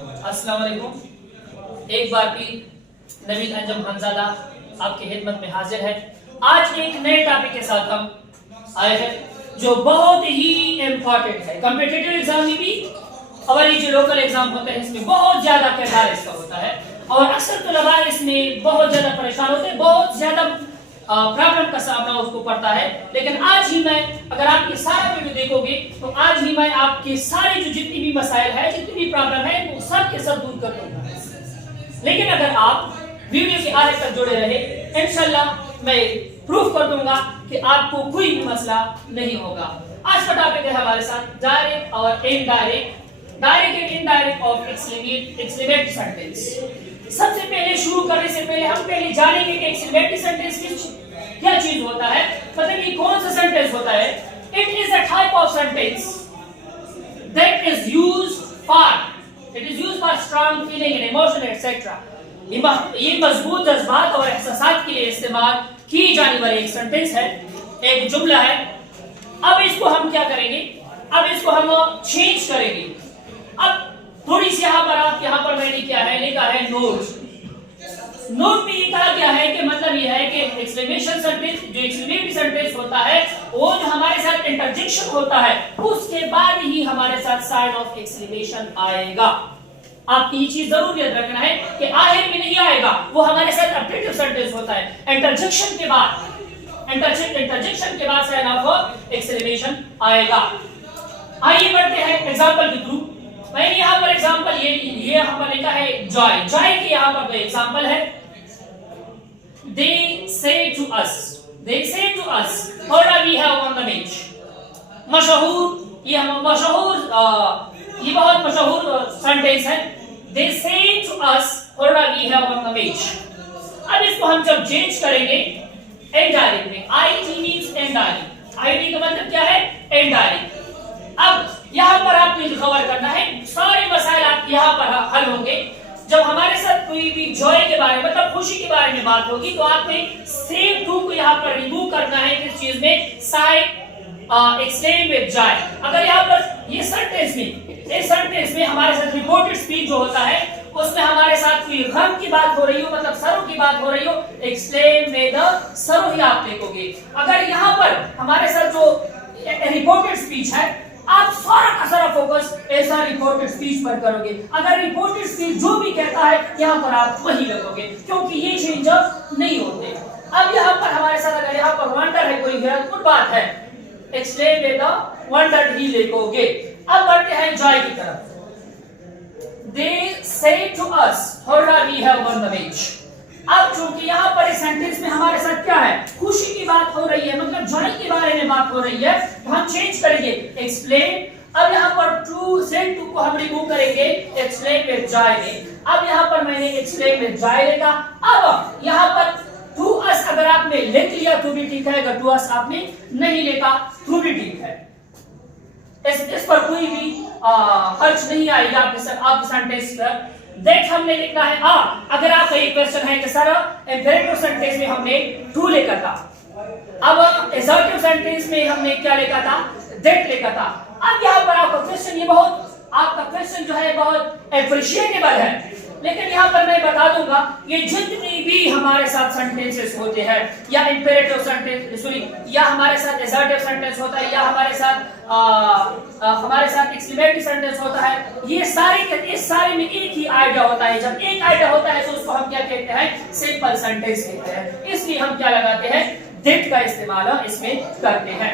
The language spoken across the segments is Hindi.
अस्सलाम वालेकुम। एक बार भी नवीद अंजम हंजाला आपकी खिदमत में हाजिर है। आज एक नए टॉपिक के साथ हम आए हैं जो बहुत ही इम्पोर्टेंट है। कॉम्पिटिटिव एग्जाम में भी और ये जो लोकल एग्जाम होते हैं इसमें बहुत ज्यादा किरदार इसका होता है और अक्सर तलबा इसमें बहुत ज्यादा परेशान होते हैं, बहुत ज्यादा प्रॉब्लम का सामना उसको पड़ता है। लेकिन आज ही मैं, अगर आप ये सारा वीडियो देखोगे तो आज ही मैं आपके सारे जो जितनी भी मसाइल है, जितनी भी प्रॉब्लम है, वो सब के सब दूर कर दूंगा। लेकिन अगर आप वीडियो के आगे तक जुड़े रहे, इंशाल्लाह मैं प्रूफ कर दूंगा कि आपको कोई भी मसला नहीं होगा। आज का टॉपिक है हमारे साथ डायरेक्ट और indirect, direct and indirect of exclamatory sentence. सबसे पहले शुरू करने से पहले हम पहले जानेंगे कि एक्सक्लेमेटरी सेंटेंस में क्या चीज होता है, मतलब ये कौन सा सेंटेंस होता है। It is a type of sentence that is used for strong feeling and emotion etcetera. ये मजबूत जज्बात और एहसासात के लिए इस्तेमाल की जाने वाली एक सेंटेंस है, एक जुमला है। अब इसको हम क्या करेंगे, अब इसको हम चेंज करेंगे। अब थोड़ी सी यहाँ पर मैंने क्या है लिखा है नोट। नोट में ये कहा गया है कि मतलब ये है कि एक्सक्लेमेशन सेंटेंस, जो एक्सक्लेमेटरी सेंटेंस होता है, वो जो हमारे साथ इंटरजेक्शन होता है उसके बाद ही हमारे साथ साइन ऑफ एक्सक्लेमेशन आएगा। आपकी ये चीज जरूर याद रखना है कि आखिर में नहीं आएगा, वो हमारे साथ ऑब्जेक्टिव सेंटेंस होता है। इंटरजेक्शन के बाद साइन ऑफ एक्सक्लेमेशन आएगा। आइए बढ़ते हैं एग्जांपल के थ्रू। मैंने यहाँ पर एग्जांपल ये यहाँ पर लिखा है जॉय। जॉय की यहाँ पर एग्जांपल है, they say to us Hoda we have on the beach। मशहूर, ये बहुत मशहूर सेंटेंस है। they say to us Hoda we have on the beach। अब इसको हम जब चेंज करेंगे इनडायरेक्ट में, it means indirect, it का मतलब क्या है, इनडायरेक्ट। अब यहाँ पर आपको कवर करना है, सारे मसाइल आप यहाँ पर हल होंगे। जब हमारे साथ कोई भी जॉय के बारे में, मतलब खुशी के बारे में बात होगी, तो आपने सेम टू को यहाँ पर रिमूव करना है। किस चीज में, साइन एक्सक्लेम विद जॉय। अगर यहाँ पर ये सेंटेंस में हमारे साथ रिपोर्टेड स्पीच जो होता है उसमें हमारे साथ कोई गम की बात हो रही हो, मतलब सरों की बात हो रही हो, एक्सक्लेम विद सरों ही आप देखोगे। अगर यहाँ पर हमारे साथ जो रिपोर्टेड स्पीच है, आप सारा का सारा फोकस ऐसा रिपोर्टेड स्पीच पर करोगे। अगर रिपोर्टेड स्पीच जो भी कहता है यहाँ पर आप वही लगोगे, क्योंकि ये चेंजेस नहीं होते। अब यहाँ पर हमारे साथ अगर यहाँ पर वंडर है, कोई गुड बात है, एक्सप्लेन विद द वंडर ही लिखोगे। अब बढ़ते हैं जॉय की तरफ। They say to us Hoda we have on the beach। अब चूंकि यहाँ पर इस सेंटेंस में हमारे साथ क्या है, खुशी की बात हो रही है, मतलब जॉय के बारे में बात हो रही है, तो हम चेंज करेंगे एक्सप्लेन। अब यहाँ पर टू को हम रिमूव करेंगे एक्सप्लेन विद जॉय में। अब यहाँ पर मैंने एक्सप्लेन विद जॉय लिखा। अब यहाँ पर टू अस अगर आपने लिख लिया तो भी ठीक है, अगर टू अस आपने नहीं लिखा तो भी ठीक है। इस पर कोई भी खर्च नहीं आएगा आपके सेंटेंस पर। दैट हमने लिखना है। अगर आपका ये क्वेश्चन है कि सर इंपेरेटिव सेंटेंस में हमने टू लिखा था, अब असर्टिव सेंटेंस में हमने क्या लिखा था, दैट लिखा था। अब यहाँ पर आपका क्वेश्चन जो है बहुत एप्रिशिएटेबल है, लेकिन यहाँ पर मैं बता दूंगा ये जितनी भी हमारे साथ सेंटेंसेस होते हैं, या इंपेरेटिव सेंटेंस या हमारे साथ असर्टिव सेंटेंस होता है, या हमारे साथ एक्सक्लेमेटरी सेंटेंस होता है, ये सारे में एक ही आइडिया होता है। जब एक आइडिया होता है तो उसको हम क्या कहते हैं, सिंपल सेंटेंस कहते हैं। इसलिए हम क्या लगाते हैं, दैट का इस्तेमाल इसमें करते हैं।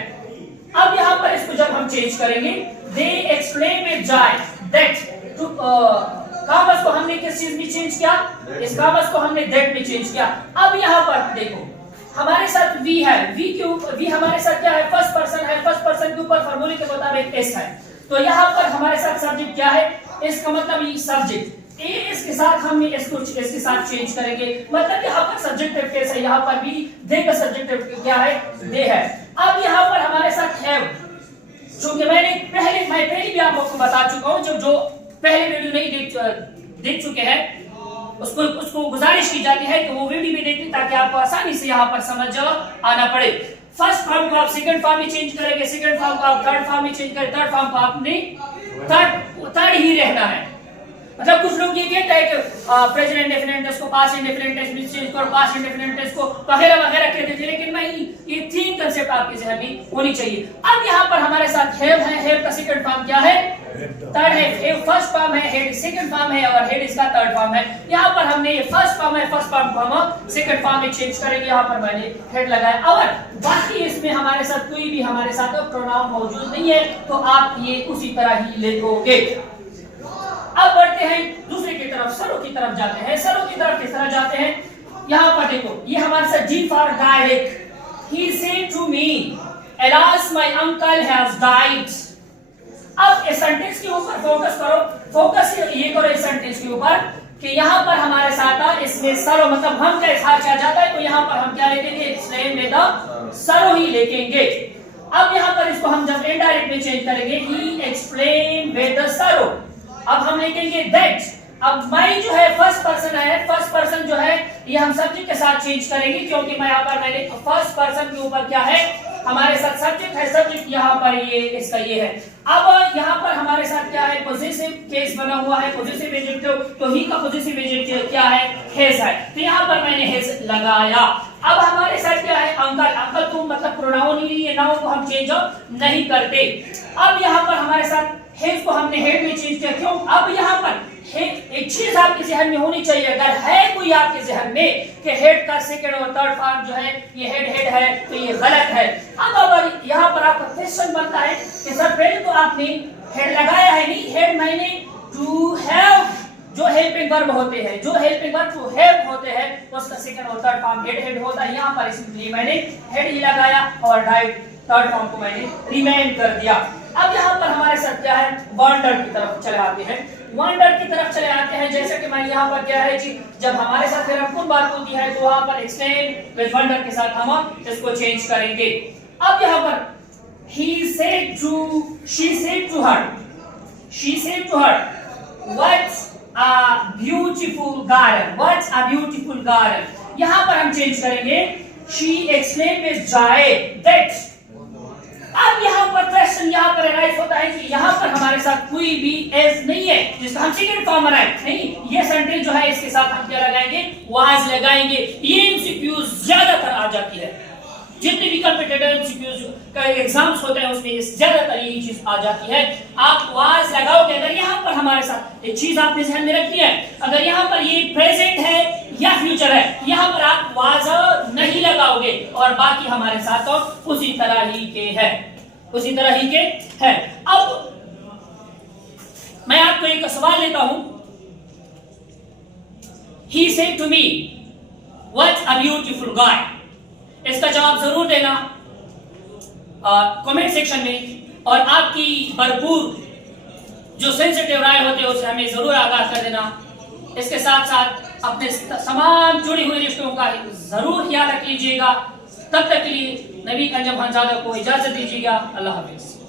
अब यहाँ पर इसको जब हम चेंज करेंगे, they explain with joy that, कामस को हमने किस चीज में चेंज किया, इस कामस को हमने दैट में चेंज किया। अब यहाँ पर देखो हमारे साथ वी है, वी हमारे साथ क्या है, फर्स्ट पर्सन है, फर्स्ट पर्सन के ऊपर फार्मूले के मुताबिक एस है। तो यहाँ पर हमारे साथ सब्जेक्ट क्या है, इसका मतलब ये सब्जेक्ट इसके साथ हमने इसको इसके साथ चेंज करेंगे, मतलब यहाँ पर सब्जेक्टिव केस है, यहाँ पर भी दे का सब्जेक्टिव क्या है, दे है। अब यहाँ पर हमारे साथ हैव, क्योंकि मैं पहले भी आपको बता चुका हूँ, जो पहले वीडियो नहीं देख चुके हैं उसको गुजारिश की जाती है कि वो वीडियो भी देखें ताकि आपको आसानी से यहाँ पर समझ आना पड़े। फर्स्ट फॉर्म को आप सेकंड फॉर्म में चेंज करेंगे, सेकंड फॉर्म को आप थर्ड फॉर्म में चेंज करेंगे, थर्ड फॉर्म को आपने थर्ड ही रहना है, मतलब हम ये कहते हैं कि प्रेजेंट डेफिनेट टेंस को पास्ट इंडेफिनिट टेंस में चेंज करो, पास्ट इंडेफिनिट टेंस को वगैरह वगैरह कहते थे, लेकिन मैं ये तीन कंसेप्ट आपके जहन में होनी चाहिए। अब यहाँ पर हमारे साथ हैव है, हैव का सेकंड फॉर्म क्या है? थर्ड है। हैव फर्स्ट फॉर्म है, हेड सेकंड फॉर्म है और हेड इसका थर्ड फॉर्म है। यहाँ पर हमने ये फर्स्ट फॉर्म है, फर्स्ट फॉर्म को हम सेकंड फॉर्म में चेंज करेंगे। यहाँ पर मैंने हेड लगाया और बाकी इसमें हमारे साथ कोई भी हमारे साथ प्रोनाउन मौजूद नहीं है, तो आप ये उसी तरह ही लिखोगे। अब बढ़ते हैं दूसरे की तरफ, सरो की तरफ जाते हैं। सरो की तरफ किस तरह जाते हैं? यहाँ पर देखो, ये हमारे साथ जी for direct. He said to me, alas my uncle has died। अब इस सेंटेंस के ऊपर फोकस करो, फोकस ये करो इस सेंटेंस के ऊपर कि यहाँ पर हमारे साथ इसमें सरो मतलब हम का इजहार किया जाता है, तो यहाँ पर हम क्या लिखेंगे? एक्सप्लेन विद द सरो ही लिखेंगे। अब यहाँ पर इसको हम जब इनडायरेक्ट में चेंज करेंगे, ही एक्सप्लेन विद द सरो, अब हम लिखेंगे दैट। अब मैं जो है फर्स्ट पर्सन है, फर्स्ट पर्सन जो है ये हम सब्जेक्ट के साथ चेंज करेंगे, क्योंकि मैं यहाँ पर मैंने फर्स्ट पर्सन के ऊपर क्या है हमारे साथ सब्जेक्ट है, सब्जेक्ट यहाँ पर ये इसका ये है। अब यहाँ पर हमारे साथ क्या है? पॉजिटिव केस बना हुआ है, पॉजिटिव एडजेक्टिव, तो ही का पॉजिटिव एडजेक्टिव क्या है? हैज है, तो यहाँ पर मैंने हैज लगाया। अब हमारे साथ क्या है? अंकल। अंकल तो मतलब प्रोनाउन ही नहीं है, नाउन को हम चेंज नहीं करते। अब यहाँ पर हमारे साथ हेड को हमने हेड में चेंज किया, क्यों? अब यहाँ पर एक चीज आपके जहन में होनी चाहिए, अगर है कोई आपके जहन में कि हेड का सेकंड और थर्ड फॉर्म जो है ये हेड है, तो ये गलत है। अब अगर यहाँ पर आपका क्वेश्चन बनता है कि सर पहले तो आपने हेड लगाया है, नहीं हेड मैंने टू हैव, जो हेल्पिंग वर्ब होते हैं, जो हेल्पिंग वर्ब टू हैव होते हैं, उसका सेकंड और थर्ड फॉर्म हेड होता है। यहाँ पर इसलिए मैंने हेड ही लगाया और थर्ड फॉर्म को मैंने रिमेन कर दिया। अब यहाँ पर हमारे साथ क्या है? वंडर की तरफ चले आते हैं, वंडर की तरफ चले आते हैं। जैसे कि मैं यहाँ पर क्या है जी, जब हमारे साथ कौन बात होती है तो वहां पर एक्सप्लेन विद वंडर के साथ हम इसको चेंज करेंगे। अब यहाँ पर he said to, she said to her, she said to her, what a beautiful garden, what a beautiful garden। यहाँ पर हम चेंज करेंगे she explained with joy that। अब यहाँ पर क्वेश्चन यहाँ पर अराइज होता है कि यहाँ पर हमारे साथ कोई भी एज नहीं है जिसका हम सेकंड फॉर्म बनाए, नहीं ये सेंटेंस जो है इसके साथ हम क्या लगाएंगे? वाज लगाएंगे। ये एमसीक्यूज ज्यादातर आ जाती है, जितने भी कॉम्पिटिटिव एमसीक्यूज का एग्जाम्स होते हैं उसमें ज्यादातर यही चीज आ जाती है। आप वाज लगाओगे, अगर यहाँ पर हमारे साथ एक चीज आपने ध्यान में रखी है, अगर यहाँ पर ये प्रेजेंट है या फ्यूचर है, यहाँ पर आप वाज नहीं लगाओगे और बाकी हमारे साथ तो उसी तरह ही के है, उसी तरह ही के है। अब मैं आपको एक सवाल लेता हूं, he said to me what a beautiful guy। इसका जवाब जरूर देना कमेंट सेक्शन में, और आपकी भरपूर जो सेंसिटिव राय होते हैं उसे हमें जरूर आगाह कर देना। इसके साथ साथ अपने तमाम जुड़ी हुई रिश्तों का जरूर ख्याल रख लीजिएगा। तब तक के लिए नबी अंजम खानजादा को इजाजत दीजिएगा। अल्लाह हाफिज।